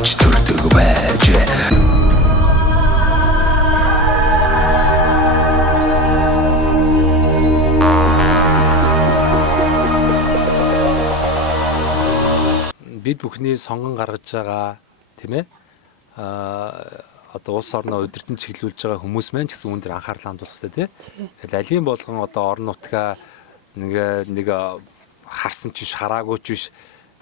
авч төрдөг байж. Бид бүхний сонгон гаргаж байгаа тийм ээ одоо улс орноо удирдан чиглүүлж байгаа хүмүүс маань ч гэсэн үүнд анхаарлаа хандуулсан тийм. Тэгэл алийн болгон одоо орон нутгаа нэг харсан ч биш хараагүй ч биш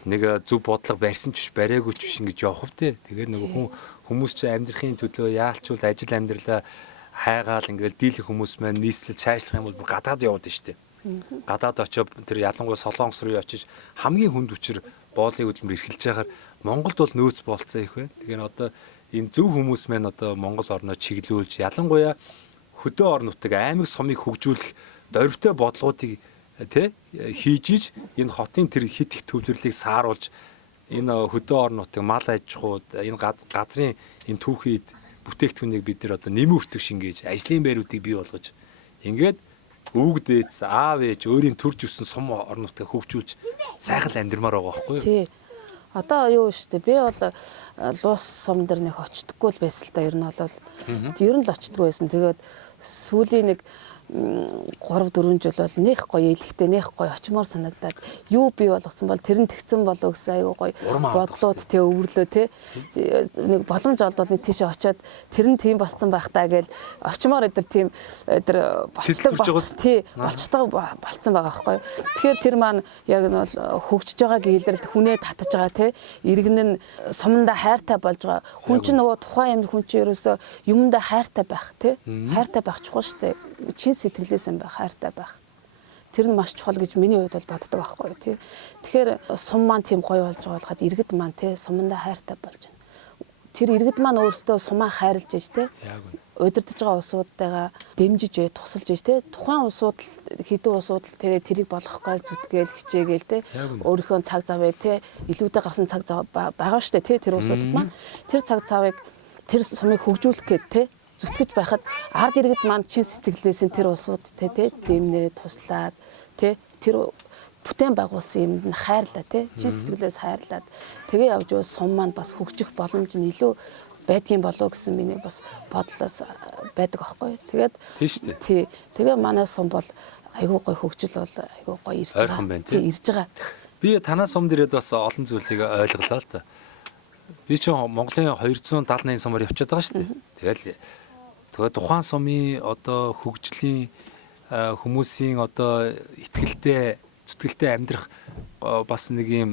нэг зөв бодлого барьсан ч биш бариагүй ч биш ингэж явах вэ. Тэгэхээр нэг хүмүүс чинь амьдрахын төлөө яалчвал ажил амьдралаа хайгаал ингээл дийлэх хүмүүс маань нийслэл цаашлах юм бол гадаад яваад штэ. Гадаад очоод тэр ялангуяа Солонгос руу очиж хамгийн хүнд хүчээр боолын хөдөлмөр эрхэлж байгаар Монголд бол нөөц болцсон их байна. Тэгэхээр одоо энэ зөв хүмүүс маань одоо Монгол орноо чиглүүлж ялангуяа хөдөө орн нутаг аймаг сумыг хөгжүүлэх дорвитой бодлогуудыг хийж иж энэ хотын тэр хит их төвлөрлийг сааруулж энэ хөдөө орн нутаг мал аж ахуйд энэ газрын энэ түүхийд бүтээгдэхүүнийг бид нар одоо нэмэн өртөг шингээж ажлын байруудыг бий болгож ингээд өвөг дээдс аав ээж өөрийн төрж өссөн сум орн нутгийг хөгжүүлж сайхан амьдрмаар байгаа байхгүй юу? Тий. Одоо юу шүү дээ. Би бол луус сум дээр нэг очтггүй л байсан л да. Ер нь бол ер нь л очтггүй байсан. Тэгээд сүүлийн нэг 3-4 жил бол нэх гоё илэгтэй нэх гоё очмоор санагдаад юу бий болгосон бол тэр нь тэгсэн болов гэсэн аюу гоё бодлууд тий өвөрлөө тий нэг боломж олдвол нэг тийшээ очиод тэр нь тийм болцсон байх таа гээл очмоор эдэр тийм эдэр болцдог тий болцдог болцсон байгаа байхгүй. Тэгэхээр тэр маань яг нь бол хөгжиж байгаа гээлрэлд хүнээ татаж байгаа тий иргэн нь суманда хайртай болж байгаа. Хүн чинь нөгөө тухайн юм хүн чинь ерөөсөө юмдаа хайртай байх тий хайртай байх чухал шүү дээ. Чин сэтгэлээсэн байх хайртай байх. Тэр нь маш чухал гэж миний хувьд бол боддог байхгүй тий. Тэгэхээр сум маань тийм гоё болж байгаа болоход иргэд маань тий сумандаа хайртай болж байна. Тэр иргэд маань өөрсдөө сумаа хайрлж ээж тий. Удирдах байгаа улсуудтайгаа дэмжиж тусалж ээж тий. Тухайн улсууд хэдэн улсууд тэрийг болгохгүй зүтгээл хичээгээл тий. Өөрийнхөө цаг завыг тий илүүтэй гарсан цаг зав байгаа штэ тий тэр улсуудад маань тэр цаг цавыг тэр сумыг хөгжүүлэх гээд тий зүтгэж байхад ард иргэд маань чин сэтгэлээсээ тэр улсуудтай тий дэмнээ туслаад тий тэр бүтээн байгуулсан юмд нь хайрлаа тий чин сэтгэлээс хайрлаад тэгээ явж байгаа сум маань бас хөгжих боломж нь илүү байдгийн болов гэсэн миний бас бодлоос байдаг аахгүй. Тэгээд тий тэгээ манай сум бол айгүй гой хөгжил бол айгүй гой ирж байгаа. Тий ирж байгаа. Би танаа сум дээрээ бас олон зүйлийг ойлголоо л та. Би ч Монголын 278 сумаар явчихад байгаа шүү дээ. Тэгээд тухайн сумын одоо хөгжлийн хүмүүсийн одоо итгэлтэй зүтгэлтэй амьдрах бас нэг юм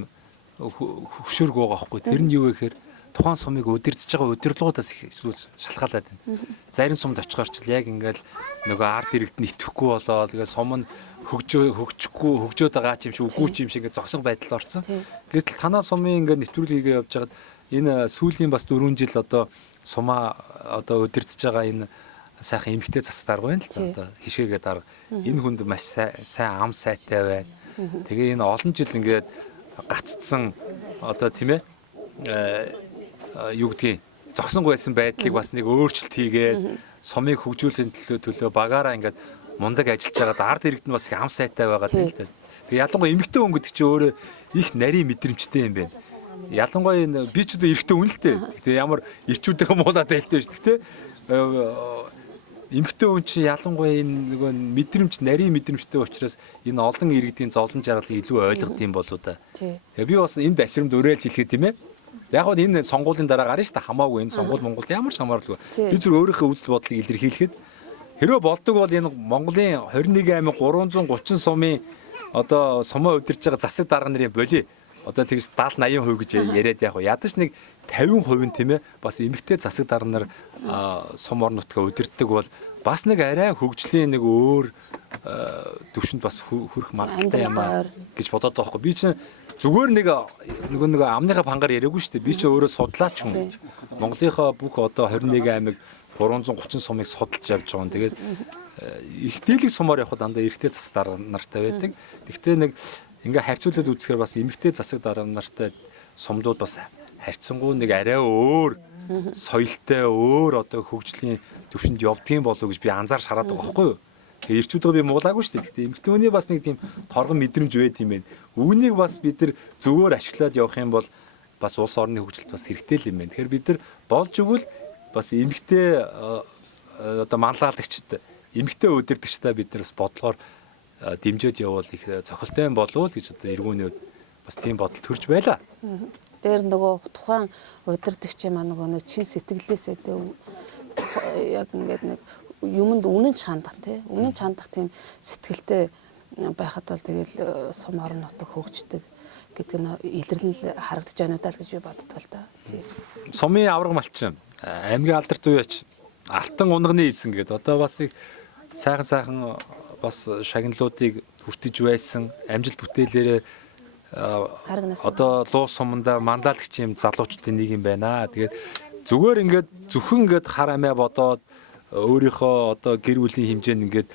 хөшөөрг байгаа хгүй. Тэр нь юу вэ гэхээр тухайн сумыг удирдах байгаа удирдлагуудаас их шалтгаалаад байна. Зарим сумд очихоор ч яг ингээл нөгөө ард иргэд нь итгэхгүй болоо тэгээд сум нь хөгжөөд байгаа ч юм шиг үгүй ч юм шиг зогсох байдал орсон. Гэтэл танаа сумын ингээд нэвтрүүлгийг явж байгаад энэ сүүлийн бас 4 жил одоо сумаа одоо удирдах байгаа энэ сайхан эмгтэй цас дарга байна л та одоо хишгээгээ дарга. Энэ хүнд маш сайн ам сайтай байна. Тэгээ энэ олон жил ингээд гаццсан одоо тийм ээ юу гэдгийг зогсонгүй байсан байдлыг бас нэг өөрчлөлт хийгээд сумыг хөгжүүлэхийн төлөө багаараа ингээд мундаг ажиллаж байгаад ард иргэд нь бас их ам сайтай байгаа тийм л та. Тэгээ ялангуяа эмгтэй хүн гэдэг чинь өөрөө их нарийн мэдрэмжтэй юм байна. Ялангуяа энэ би ч одоо эрэгтэй хүн л дээ. Гэтэ ямар ирчүүдийн муулаад байлтай шүү дээ. Эмэгтэй хүн чинь ялангуяа энэ нөгөө мэдрэмж нарийн мэдрэмжтэй учраас энэ олон иргэдийн зовлон жаргалыг илүү ойлгох юм болоо да. Би бас энэ башрамд уриалж хэлэхэд тийм ээ. Яг нь энэ сонгуулийн дараа гарна шүү дээ. Хамаагүй энэ сонгуул Монгол ямар ч хамааралгүй. Би зөв өөрийнхөө үзэл бодлыг илэрхийлэхэд хэрвээ болдог бол энэ Монголын 21 аймаг 330 сумын одоо сумаа удирж байгаа засаг дарга нарын болий. Одоо тэгж 70-80% гэж яриад яг ядаж нэг 50% тийм ээ бас эмэгтэй засаг дарга нар сум орн нутгаа удирддаг бол бас нэг арай хөгжлийн нэг өөр төвшөнд бас хүрэх магадaltaй юм аа гэж бодоод байгаа хгүй. Би чинь зүгээр нэг амныхаа пангаар яриаггүй шүү дээ. Би чинь өөрөө судлаач хүн. Монголынхаа бүх одоо 21 аймаг 330 сумыг судалж явж байгаа. Тэгээд их дийлэг сумаар явхад дандаа эрэгтэй засаг дарга нартай байдаг. Гэхдээ нэг ингээ харьцуулаад үзэхээр бас эмэгтэй засаг дарга нартай сумдууд бас харьцангуй нэг арай өөр соёлтой өөр одоо хөгжлийн төвшөнд явдгийн болов гэж би анзаарч хараад байгаа байхгүй юу. Тэгээ ирчүүдээ би муулаагүй шүү дээ. Гэхдээ эмэгтэйний бас нэг тийм торгон мэдрэмж байт юм байна. Үүнийг бас бид нар зөвөр ашиглаад явах юм бол бас улс орны хөгжилд бас хэрэгтэй л юм байна. Тэгэхээр бид нар болж игэл бас эмгтэй одоо манлайлагчд эмгтэй удирдагчтай бид нар бас бодлогоор дэмжиж явуул их цохилтой болов гэж одоо эргүүний үед бас тийм бодол төрж байлаа. Дээр нөгөө тухайн удирдагчийн маань нөгөө чин сэтгэлээсээ яг ингээд нэг юмд үнэн чандах тий. Үнэн чандах тийм сэтгэлтэй байхад бол тэгэл сум орон нутаг хөгждөг гэдэг нь илэрлэл харагдаж байна даа л гэж би боддог л да. Тийм. Сумын авраг малчин аймгийн алдарт уяач алтан унганы эзэн гэдэг одоо бас их сайхан бас шагналуудыг хүртэж байсан амжилт бүтээлээрээ одоо луус суманда манлайлагч юм залуучдын нэг юм байна. Тэгээд зүгээр ингээд зөвхөн ингээд хар амиа бодоод өөрийнхөө одоо гэр бүлийн хэмжээнд ингээд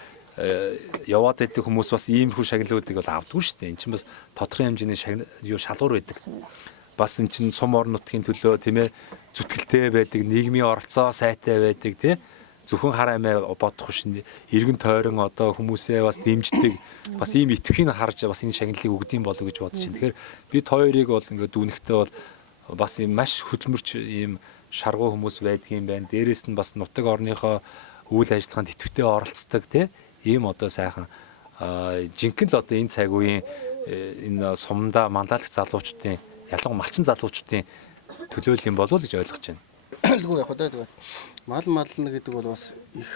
яваад байдаг хүмүүс бас иймэрхүү шагналуудыг бол авдаггүй шүү дээ. Энд чинь бас тодорхой хэмжээний шалгуур байдаг. Бас энэ чинь сум орон нутгийн төлөө тийм ээ зүтгэлтэй байдаг, нийгмийн оролцоо сайтай байдаг тийм зөвхөн хар амиа бодох шин эргэн тойрон одоо хүмүүсээ бас дэмждэг бас ийм итгэхийг харж бас энэ шагналыг өгдөм болов гэж бодож байна. Тэгэхээр бид хоёрыг бол ингээд дүүнэхтэй бол бас ийм маш хөдөлмөрч ийм шаргуу хүмүүс байдгийн байна. Дээрээс нь бас нутаг орныхоо үйл ажиллагаанд идэвхтэй оролцдог тийм ийм одоо сайхан жинхэнэ л одоо энэ цаг үеийн энэ сумдаа манлайлагч залуучдын ялангуяа малчин залуучдын төлөөлөл юм болов уу гэж ойлгож байна. Тэгвэл яг одоо тэгээд мална гэдэг бол бас их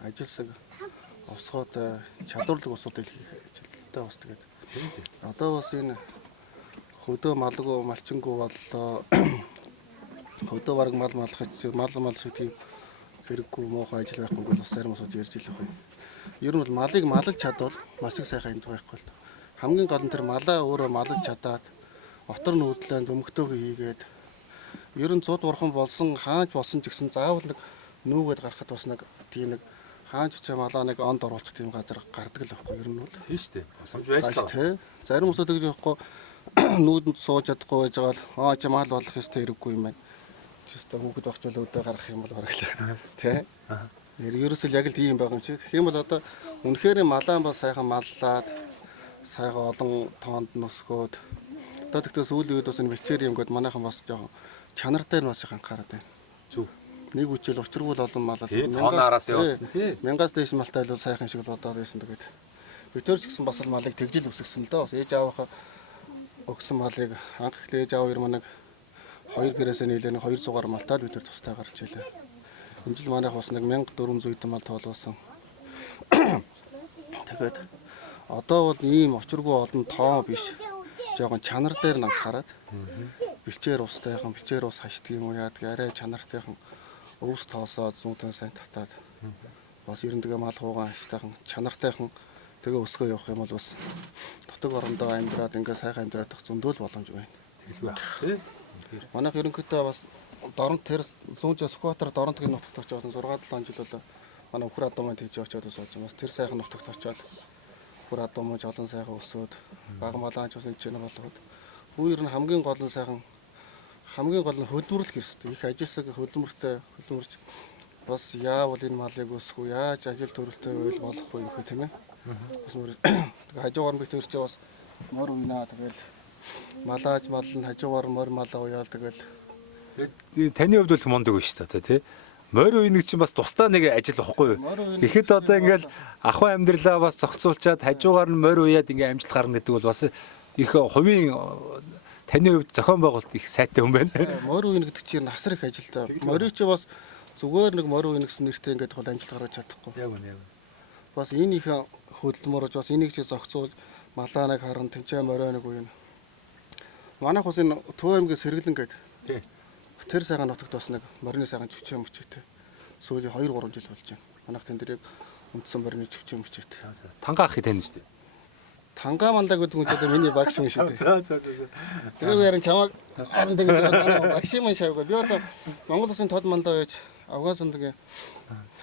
ажилсаг усгоод чадварлаг усууд их ажилттай бас тэгээд одоо бас энэ хөдөө малгүй малчингуу боллоо хөдөө бараг мал шиг тийм хэрэггүй муухай ажил байхгүй бол бас зарим усууд ярьж илэх байна. Ер нь бол малыг малж чадвал маш их сайхан юмд байхгүй л. Хамгийн гол нь тэр малаа өөрөө малж чадаад отор нүүдлэн бөмбөгтөөгөө хийгээд ер нь цууд бурхан болсон хааж болсон ч гэсэн заавал нэг нүүгээд гарахад бас нэг тийм нэг хааж ч малаа нэг онд оруулах тийм газар гардаг л байхгүй ер нь бол. Тийм шүү дээ. Боломж байж л байгаа. Зарим усууд гэж байхгүй нүүдэнд сууж чадахгүй байж байгаа л чи мал болох ёстой хэрэггүй юм байна. Чиста хүүхэд багчвал өөдөө гарах юм бол бараглаа. Тэ? Ерөөсөө яг л тийм байгаа юм чи. Тэгэх юм бол одоо үнэхээр малаан бол сайхан маллаад сайхан олон тоонд нөсгөөд одоо тэгтээ сүүлийн үед бас энэ бэлчээр юм гээд манайхан бас жоохон чанартай нь бас их анхаарат байна. Зүг. Нэг үчил учиргуул олон мал тооноараас явуулсан тий. 1000-аас дээш малтай л сайхан шиг бодоод байсан тэгээд бид төр ч гэсэн бас малыг тэгжил өсгсөн л доо. Бас ээж аавынхаа өгсөн малыг анх эхлээ ээж аав хоёр манайг 2 гэрээсээ нийлээ 200 гаруй малтаад бид төр тустай гарч илээ. Энэ жил манайх бас нэг 1400 мал тоолуулсан. Тэгээд одоо бол ийм учиргүй олон тоо биш. Жогон чанар дээр нь анхаарат. Бэлчээр устайхан, бэлчээр ус хашдаг юм уу яадаг арай чанартайхан өвс тоосоод зүүнтэн сайн татаад бас ер нь тэгээ мал хуугаан хашдайхан чанартайхан тэгээ өсгөө явах юм бол бас нутаг орондоо амьдраад ингээ сайхан амьдраад их зөндөөл боломж байна. Тэгэлгүй ах тий. Манайх ерөнхийдөө бас дорнод тэр Сүнжээ Сүхбаатар дорнодгийн нутагт очиж 6-7 жил болоо манай өхөр адуу маань тийж очиод сууж байгаа. Бас тэр сайхан нутагт очиод өхөр адуу маань олон сайхан өсөөд баг малаач бас энэ ч нэг болгоод үер нь хамгийн гол нь сайхан хамгийн гол нь хөдөлмөрлөх хэрэгтэй. Их ажилсаг хөдөлмөрч бас яавал энэ малыг өсгөө яаж ажил төрөлтэй байл болох вэ гэх тийм ээ. Бас хажуугаар нь битэрч бас мөр уйнаа тэгэл малааж малн хажуугаар мөр малаа уяал тэгэл таны хувьд бол мундаг биш та тий. Морь уйнэг чинь бас тусдаа нэг ажил واخгүй юу. Тэгэхэд одоо ингээл ахуй амьдралаа бас зохицуулчаад хажуугаар нь морь уяад ингээ амжилт гарна гэдэг бол бас их хувийн таны хувьд зохион байгуулалт их сайтай юм байна. Морь уйнэг гэдэг чинь асар их ажилтай. Морь чи бас зүгээр нэг морь уйнэгсэн нэртэй ингээд бол амжилт гаргаж чадахгүй. Яг үнэ. Бас энэ их хөдөлмөрж бас энийг чи зохицуул малааныг харан тэнцээ морь нэг уйна. Манайх бас энэ Төв аймгийн Сэргэлэн гээд тий. Тэр сайхан нутагт бас нэг морины сайхан чөвчөө мөчтэй. Сүүлийн 2-3 жил болж байна. Манайх тэн дээрээ үндсэн морины чөвчөө мөчтэй. Танга ахыг тань шүү дээ. Танга малдаг гэдэг нь ч одоо миний багш юм шиг дээ. Тэгээ ярин чамаг орон тэгээд багш юм шавгаа. Би одоо Монгол Улсын тод мандаа байж Афганистан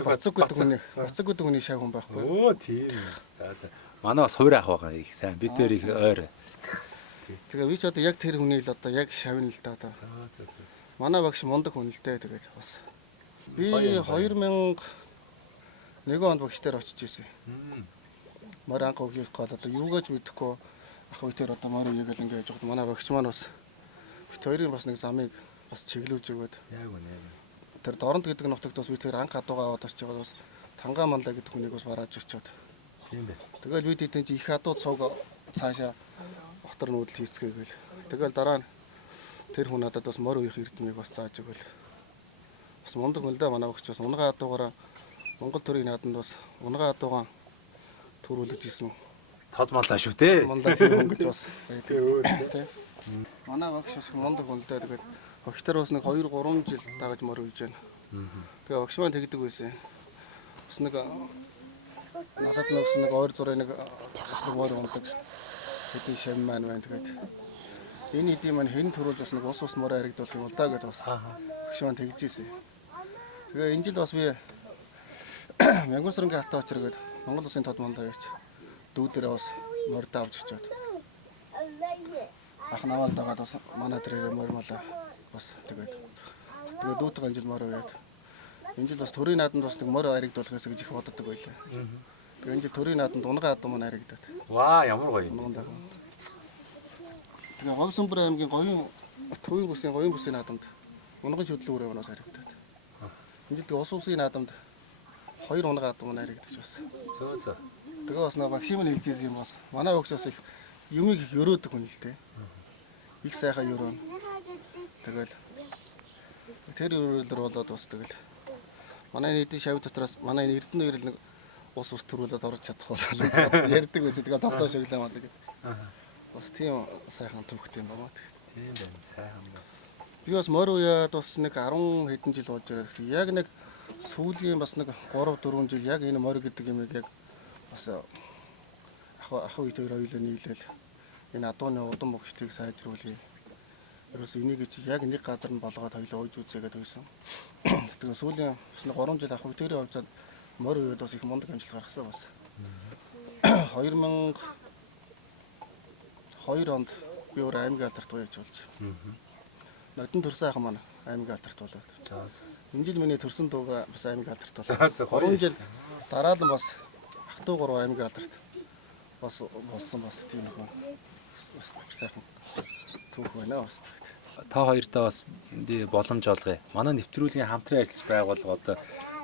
Бацаг гэдэг хүний шав хүн байхгүй. Оо тийм. За. Манай бас хувир ах байгаа их сайн. Бид дээр их ойр. Тэгээ би ч одоо яг тэр хүний л одоо яг шавна л да одоо. За. Манай багш мундаг хүн л дээ тэгээд бас. Би 2001 онд багш дээр очиж ирсэн. Мөр анх өглөөх гол одоо юугаач мэдэхгүй ах үеэр одоо морь үеийг л ингээд яж манай багш маань бас бит хоёрын бас нэг замыг бас чиглүүлж өгөөд Яг үнэ. тэр Доронд гэдэг нутагт бас бид тэр анх адуугаа аваад очиж байгаа бас Танга мандаа гэдэг хүнийг бас барааж өчөөд. Тийм бай. Тэгэл бид эдэн чи их адуу цуг цаашаа хотор нүүдэл хийцгээгээл. Тэгэл дараа нь тэр хүн надад бас морь уух эрдмийг бас зааж өгөөл. Бас мундаг хөлдөө манай багч бас унгаа адуугаараа Монгол төрийн нааданд бас унгаа адуугаан төрүүлж исэн. Тод малаа шүү те. Мандаа тэр хүн гэж бас байдаг. Манай багш бас мундаг хөлдөө тэгээд багштар бас нэг 2 3 жил дагаж морь ууж байна. Тэгээ багш маань тэгдэг байсан. Бас нэг надад нэг ойр зургийн нэг морь ундаг. Хэдий шам маань байна тэгээд энэ хэдийн маань хэн төрүүлж бас нэг ус морь харигдуулах юм бол даа гэдээ бас багш маань тэгжсэн. Тэгээ энэ жил бас би Мянгансарынгийн хатаа очиргээд Монгол Улсын тод мандаа явж дүүдэрээ бас морь давж очиод ах наваг дагаад бас манай тэрээр морь малаа бас тэгээд дүүтэйг энэ жил морь ууяад энэ жил бас төрийн нааданд бас нэг морь харигдуулахаас гэж их боддог байлаа. Тэгээ энэ жил төрийн нааданд унгаа адуу маань харигдаад. Ваа ямар гоё юм. Тэгээ Говьсонбор аймгийн Төвийн бүсийн наадамд унган шүтлэн өрөөнөөс харигдаад. Энэ жил ус усын наадамд 2 унгаа адуу маань харигдаж бас. Зөө. Тэгээ бас нэг багш минь хэлжсэн юм бас. Манай багш бас их юмыг их өрөөдөг хүн л дээ. Их сайхан өрөөн. Тэгэл тэр өрөөлөр болоод бас тэгэл манай эдийн шавь дотроос манай Эрдэнэ ирэл нэг ус төрүүлээд орж чадах болоо ярьдаг байсан. Тэгээ тогтоо шиглээ маа тэгээд. Бас тийм сайхан төвхтэй юм байна. Тийм байна. Сайхан байна. Би бас морь уяад бас нэг 10 хэдэн жил болж байгаа. Яг нэг сүүлийн бас нэг 3 4 жил яг энэ морь гэдэг юм яг бас ах үе дээр хоёулаа нийлээл энэ адууны удам богчдыг сайжруулъя. Ерөөс энийг чи яг нэг газар нь болгоод хоёулаа ууж үзье гэдэг байсан. Тэгээ сүүлийн бас нэг 3 жил ах үе дээр явжаад морь уяад бас их мундаг амжилт гаргасан бас. 2002 онд би өөр аймгийн алдарт уяаж болж. Нодон төрсөн ах маань аймгийн алдарт болоод. Энэ жил миний төрсөн дууга бас аймгийн алдарт болоо. 3 жил дараалан бас ах トゥ 3 аймгийн алдарт бас болсон бас тийм их сайхан түүх байна бас. Та хоёртаа бас би боломж олгоё. Манай нэвтрүүлгийн хамтран ажиллаж байгуулга одоо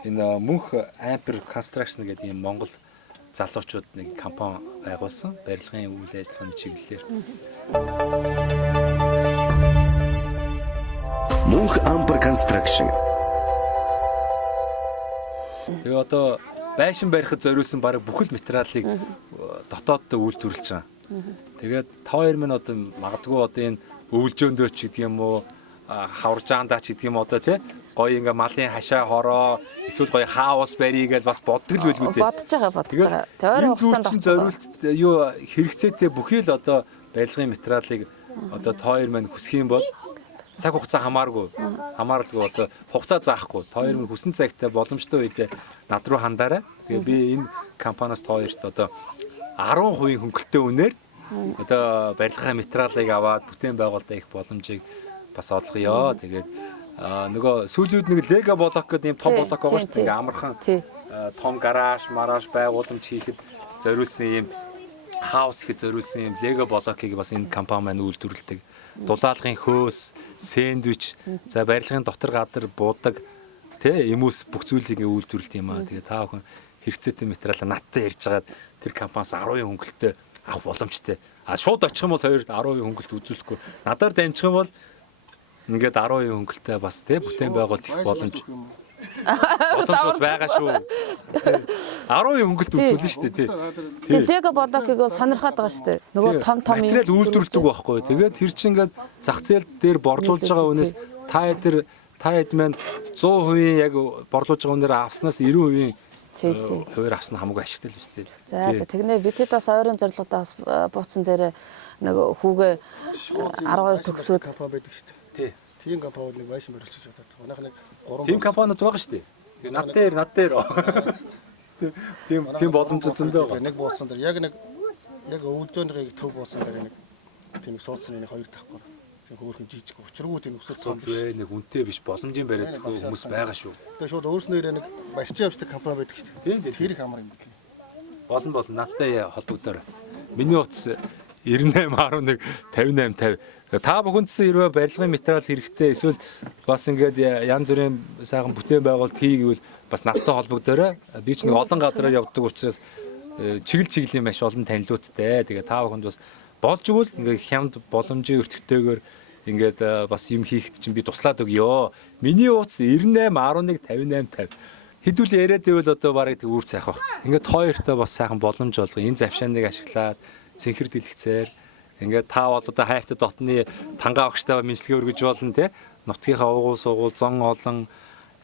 энэ мөнх Amper Construction гэдэг юм Монгол залуучууд нэг компани байгуулсан. Барилгын үйл ажиллагааны чиглэлээр. Мөнх Amper Construction. Тэгээ одоо байшин барихад зориулсан баг бүхэл материалыг дотооддоо үйлдвэрлэж байгаа. Тэгээд та хоёр минь одоо магадгүй одоо энэ өвлжөөндөө ч гэдэг юм уу хаваржаандаа ч гэдэг юм одоо тий гоё ингээ малын хашаа хороо эсвэл гоё хаус барья гэж бас боддог л байлгүй дээ. Бодож байгаа. Тойрон хугацаанд зориулт юу хэрэгцээтэй бүхий л одоо барилгын материалыг одоо та хоёр минь хүсэх юм бол цаг хугацаа хамааралгүй одоо хугацаа заахгүй та хоёр минь хүссэн цагтаа боломжтой үедээ над руу хандаарай. Тэгээ би энэ компаниас та хоёрт одоо 10% хөнгөлтэй үнээр одоо барилгын материалыг аваад бүтээн байгуулалтаа их боломжийг бас олгоё. Тэгээд нөгөө сүүлүүд нэг лего блок гэдэг юм том блок байгаа шүү дээ. Амархан том гараж, мараж байгууламж хийхэд зориулсан юм хаус хийхэд зориулсан юм лего блокийг бас энэ компани маань үйлдвэрлэдэг. Дулаалгын хөөс, сэндвич, за барилгын дотор гадар буудаг тэ эмүүс бүх зүйлийг үйлдвэрлэдэг юм аа. Тэгээ та бүхэн хэрэгцээтэй материалаа надтай ярьж хагаад тэр компаниас 10% хөнгөлтөй авах боломжтой. Шууд очих юм бол 10% хөнгөлт үзүүлэхгүй. Надаар дамжих юм бол ингээд 10% хөнгөлтөй бас тэ бүтээн байгуулалт их боломж байгаа шүү. 10% хөнгөлт үзүүлнэ шүү дээ тий. Лего блокийг бол сонирхоод байгаа шүү дээ. Нөгөө том материал үйлдвэрлэдэг байхгүй. Тэгээд тэр чинь ингээд зах зээл дээр борлуулж байгаа үнээс та хэд маань 100% яг борлуулж байгаа үнээр авснаас 90% хуваар авсан хамаагүй ашигтай л үстэй. За тэгнэ бидэд бас ойрын зорилгодоос бууцсан дээр нэг хүүгээ 12 төгсөөд компани байдаг шүү дээ. Тий. Тийм компани нэг байшин барилж чадаад. Манайх нэг 3 тийм компаниуд байгаа шүү дээ. Над дээр. Тийм боломж зөндөө байгаа. Нэг бууцсан дээр яг өвлжөөнийг төв бууцсан дээр нэг тийм их суудсан нэг 2 тахгүй. Тийм хөөрхөн жижиг учиргүй тийм өсөл том биш. Нэг үнэтэй биш боломжийн бариад хүмүүс байгаа шүү. Тэгээ шууд өөрснөө нэг барьчин явждаг компани байдаг шүү дээ. Тэр их амар юм байна. Болно надтай холбогдоор. Миний утас 98.1 58 50. Та бүхэндсэн хэрвээ барилгын материал хэрэгтэй эсвэл бас ингээд янз бүрийн сайхан бүтээн байгуулалт хийгвэл бас надтай холбогдорой. Би ч нэг олон газараар явдаг учраас чиглэлийн маш олон танилууттай. Тэгээ та бүхэнд бас болж игэл ингээд хямд боломжийн өртөгтэйгээр ингээд бас юм хийхэд чинь би туслаад өгье. Миний ууц 98.1 58 50. Хэдүүл яриад ивэл одоо барыг тэг үүр сайх бах. Ингээд хоёртой бас сайхан боломж олго. Энэ завшааныг ашиглаад цэнхэр дэлгэцээр ингээд та бол одоо хайртай дотны тангаа огштой мэдлэгээ өргөж болно те. Нутгийнхаа уугуул суугуул зон олон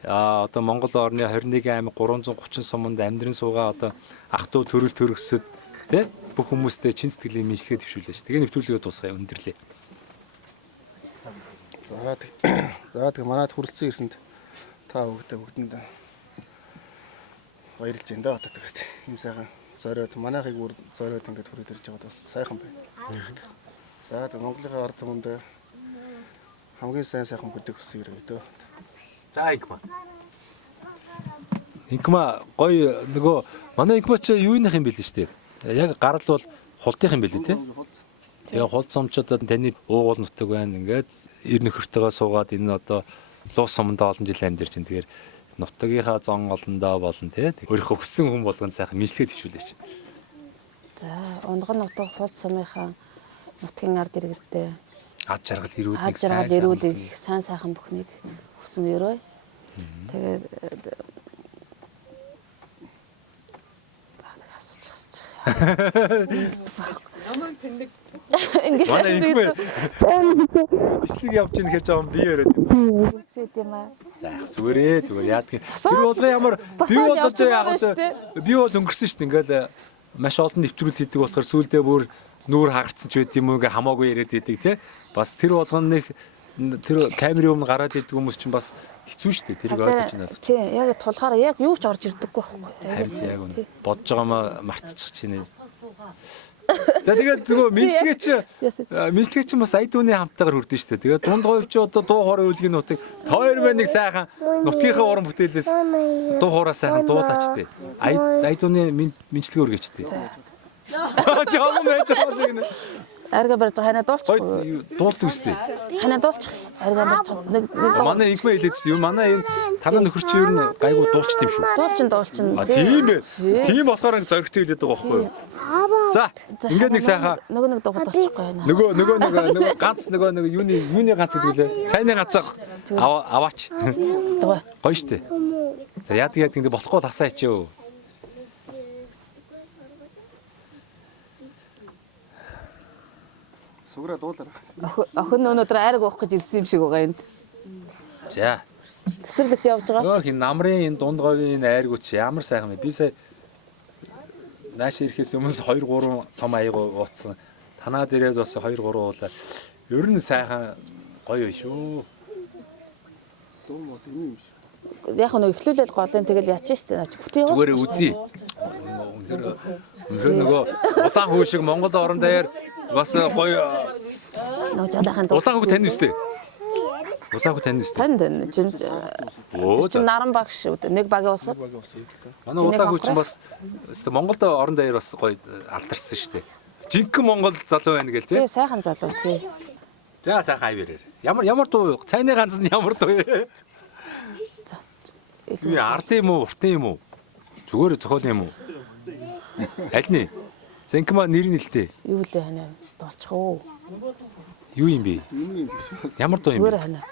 одоо Монгол орны 21 аймаг 330 суманд амьдрын суугаа одоо ах トゥ төрөл төрөсөд те бүх хүмүүстэй чин сэтгэлийн мэдлэгээ төвшүүлээ ш. Тэгээ нэвтрүүлгээ дуусгая өндөрлөө. За тэг манайд хүрэлцэн ирсэнд та бүгдэнд баярлж байна да одоо тэгээд энэ сайхан зориод манайхыг бүр зориод ингээд хүрээд ирж байгаад бас сайхан байна. За тэг Монголын ард түмэнд хамгийн сайхан бүдэг хүсье өрөө. За Инкма гоё нөгөө манай инкма ч юуных юм бэл л шүү дээ. Яг гарал бол хултынх юм бэл л тий. Тэгээ хулц сумчуудад таны уугуул нутаг байна. Ингээд ир нөхөртөөгөө суугаад энэ одоо луус сумдаа олон жил амьдэрч байна. Тэгэхээр нутагийнхаа зон олондоо болон тий. Өөрийнхөө хүссэн хүн болгонд сайхан мэдлэгээ төвшүүлээч. За унган нутаг хулц сумынхаа нутгийн ард иргэдтэй ад жаргал ирүүлэх сайн сайхан бүхнийг хүсэн өрөө. Тэгээд Намайг тэндэг. Ингээд бичлэг явж ийн гэхээр жоохон бие өрөөд байна. үчээд юм аа. За зүгээр яадаг. Тэр болгоо ямар би бол одоо яг би бол өнгөрсөн шүү дээ. Ингээл маш олон нэвтрүүл хийдэг болохоор сүүлдээ бүр нүүр хагацсан ч байд юм уу ингээ хамаагүй яриад идэг те. Бас тэр болгоны тэр камерын өмнө гараад идэг хүмүүс чинь бас хэцүү шүү дээ. Тэрийг ойлгож байна. Тий, яг тулахаар яг юу ч орж ирдэггүй байхгүй. Харин яг үнэ. Бодж байгаамаа мартчих чинь. За тэгээд нөгөө мэдлэгээ чи бас ая дууны хамтаагаар хүрдэн шүү дээ. Тэгээд дунд говьч одоо дуу хоорой үлгийн нутаг тойр байна нэг сайхан нутгийнхаа уран бүтээлээс дуу хоорой сайхан дуулаач дээ. Ая дууны мэдлэгээ өргөж дээ. Жаахан байж байгаа нэг арга барьж ханаа дуулчих. Дуулдаг үстэй. Ханаа дуулчих. Арга барьж нэг манай инхмэ хэлээд шүү. Манай энэ танаа нөхөр чи ер нь гайгүй дуулчт юм шүү. Дуулчин. Тийм бэ. Тийм болохоор зоригтой хэлээд байгаа байхгүй юу? За ингээд нэг сайхан нэг дуугаа дуулчихгүй байна. Нөгөө ганц нөгөө юуны ганц гэдэг лээ. Цайны ганцаа аваач. Дуугаа. Гоё штэ. За яадаг ингэ болохгүй тасаа ичээ. Сүгрээ дуулаарай. Охин өнөөдөр айраг уух гэж ирсэн юм шиг байгаа энд. За. Цэцэрлэгт явж байгаа. Нөгөө хин намрын энэ дунд говийн айргууч ямар сайхан бэ? Би сая нааш ирэхээс өмнө 2 3 том аяга ууцсан. Танаа дээрээ бас 2 3 уулаа. Ер нь сайхан гоё шүү. Дуу мод юм шиг. Яг нэг эхлүүлэл голын тэгэл ячаа штэ. Бүтээ яваа. Зүгээр үзье. Үнэхээр нөгөө улаан хүү шиг Монгол орон даяар бас гоё нөгөө жолоохон дуу. улаан хүү тань үстэй. Улаан хүү тань үстэй. Танд чинь наран баг шүү. Нэг багийн усууд. Манай улаан хүү чинь бас Монголд орон даяар бас гоё алдарсан шүү дээ. Жинхэнэ Монгол залуу байна гээл тий. Тий, сайхан залуу тий. За сайхан авираа. Ямар дуу цайны ганц нь ямар дуу вэ? Би ард юм уу, уртын юм уу? Зүгээр зохиол юм уу? Аль нь? Зэнкма нэр нь хэлтэй. Юу лээ ханаа дуулчих уу? Юу юм бэ? Ямар дуу юм бэ? Зүгээр ханаа.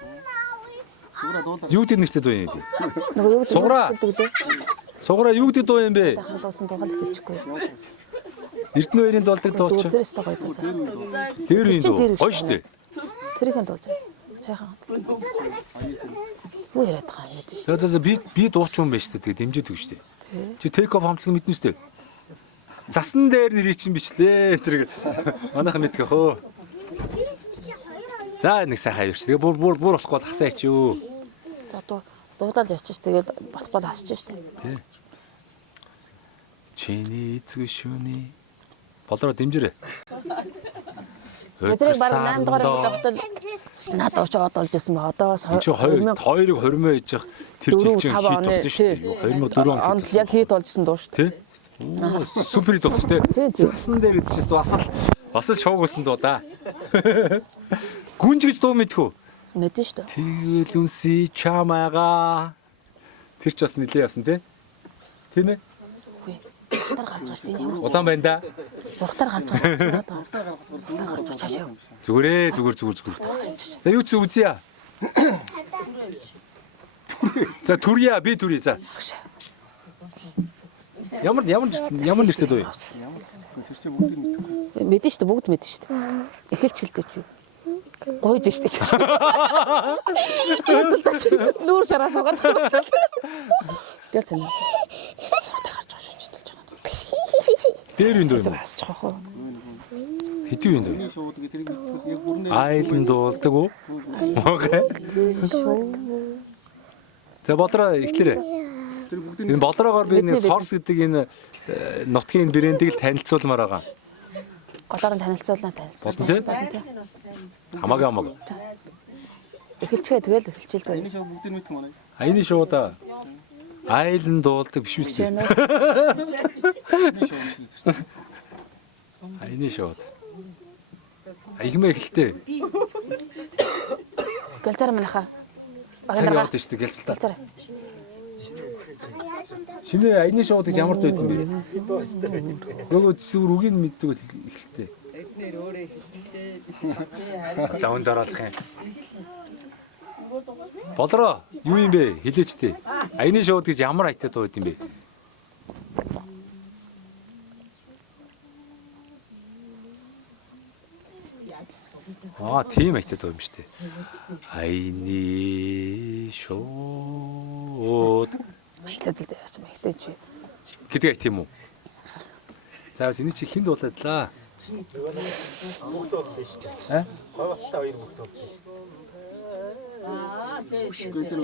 Сүгрээ дуулаарай. Юу гэдэг нэртэй дуу юм бэ? Нөгөө юу гэдэг Суграа. Суграа юу гэдэг дуу юм бэ? Сайхан дуусан дуугал хэлчихгүй. Эрдэнэ хоёрын дуулдаг дуу ч. Зүрээс та гоё дуу. Тэр юм дуу. Гоё штэ. Тэрийнхэн дуулж. Сайхан. Юу яриад байгаа юм бэ? За би дууч юм байна штэ. Тэгээ дэмжиж төг штэ. Чи take off хамтлаг мэднэ штэ. Засан дээр нэрийг чинь бичлээ. Тэр манайхан мэдгэх хөө. За нэг сайхан авирч. Тэгээ бүр болохгүй хасаа ичүү. За дуулаад ячиж тэгэл болохгүй хасчих штэ. Тий. Чиний эцэг шүний болроо дэмжирэ. Өдрийг бараг 8 дугаар явахтал надад очоод болж ирсэн ба одоо чи хоёрыг хормоо хийж явах тэр жил чинь хит болсон шүү дээ. 2004 онд яг хит болжсэн дуу шүү. Тий. Супер хит болсон шүү дээ. Засан дээр идчихсэн бас л Бас л шууг өсөн дуу да. Гүнж гэж дуу мэдхүү. Мэдэн шүү дээ. Тэгэл үнси чамаага. Тэр ч бас нилээ явсан тий. Тийм ээ. Зургатаар гарч байгаа шүү дээ. Ямар Улаан байна да. зургатаар гарч байгаа шүү дээ. Зургатаар гарч байгаа чаашаа. Зүгээрээ зүгээр. За юу ч үзье. За түрья би түрья за. Ямар нэрсэд үү? Тэр чинь бүгдийг мэддэг. Мэдэн шүү дээ. Бүгд мэдэн шүү дээ. Эхэлч хэлдэг чи. Гойж шүү дээ. Нүүр шараа суугаад. Гэл санаа. Зургатаар гарч байгаа шүү дээ. Дээр юм дөө юм. Бас жоохон. Хэдий юм дөө. Шууд гэ тэрийг яг бүрнээ Айлан дуулдаг уу? Окей. За бодроо ихлээрээ. тэр бүгдийг Энэ бодроогоор би нэг Source гэдэг энэ нутгийн брэндийг л танилцуулмаар байгаа. Голоор нь танилцуулна. Болно тий? Хамаагүй. Эхэлчихээ тэгэл эхэлчихэл энэ дээ. шоу бүгдийг мэдэх юм аа. Аяны шоуда айлан дуулдаг биш үү? Аяны шоуд. Аягмаа эхэлтэй. Гэлзар манайхаа. Цаг Багнараа. яваад шүү дээ гэлцэлтэй. Гэлзар. Шинэ аяны шоуд ямар байд юм бэ? Нөгөө зүр үгийг мэддэг л эхэлтэй. Лавн дараалах юм. Болроо юу юм бэ? Хэлээч тээ. Аяны шоуд гэж ямар айтад дууд юм бэ? Тийм айтад дуу юм шүү дээ. Аяны шоуд Мэхлээд л яасан мэхтэй чи. гэдэг айт юм уу? За бас энэ чи хинд дуулаадлаа. Тэр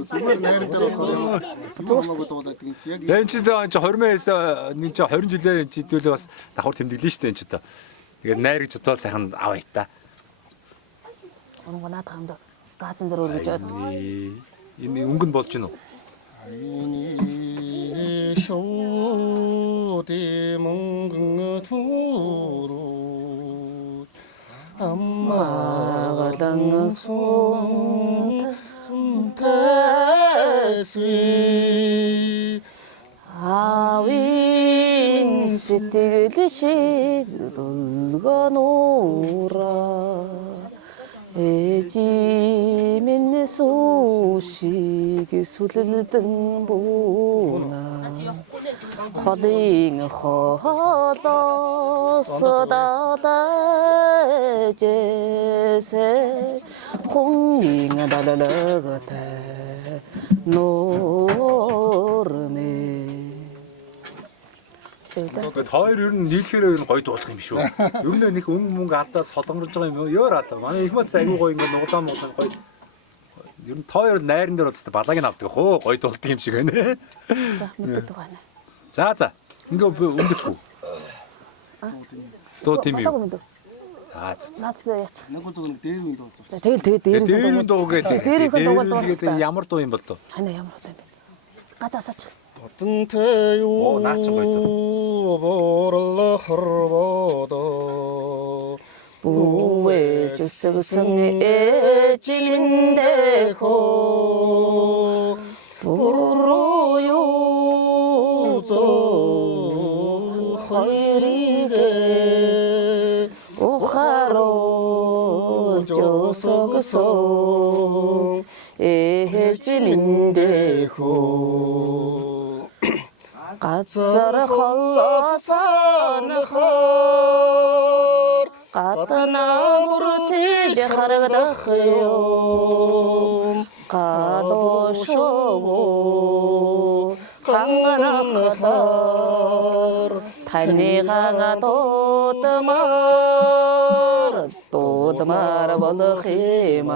зүгээр найран дээр болохоор зүгээр дуулаад юм чи яг Энэ чи 20-аас нэг чи 20 жилээ чи хэдүүлээ бас давхар тэмдэглэн шүү дээ энэ ч одоо. Тэгээд найр гэж бодвол сайхан авъя та. Гонго наадах юм да. Газан дээр өргөж од. Энэ өнгө нь болж гин үү? 이 쇼대 몽근 투로 엄마가 당한 손타스위 아윈 сэтгэл шиг долгонуура ээжи минь суушиг сүлэлдэн бууна холын холоос далайжээсэ хумын далалагатай нуурмэ Тэгээд хоёр ер нь нийлэхээр ер нь гоё дуулах юм биш үү? Ер нь нэг мөнгө алдаад солонгорж байгаа юм ёор алга. Манай их мат айгүй гоё ингээд нуглаан гоё. Ер нь тоо хоёр найран дээр удаа балааг нь авдаг хөө гоё дуулдаг юм шиг байна. За мэддэг байна. За. Ингээ өндөхгүй. Дуу тийм юу? За. Наадлаа яач. нэг зүгээр дээр нь дуулж Тэгээд дээр Дээр нь дуу гээл. Дээрийнхэн дуугаад Тэгээд ямар дуу юм бол доо? хана ямар утаа юм бэ? Гадаасаач. 어떤 태요 나च 좀 보여줘. 보랄라 하르바다 부에 주석성의 애지인데호 부르요 저 허이리게 오하로 저석성 애지인데호 가짜를 헐러서는 헐 가따나 부르티지 하르다해요 가도쇼고 강하나 하다 달리가가 도드마르 버르히마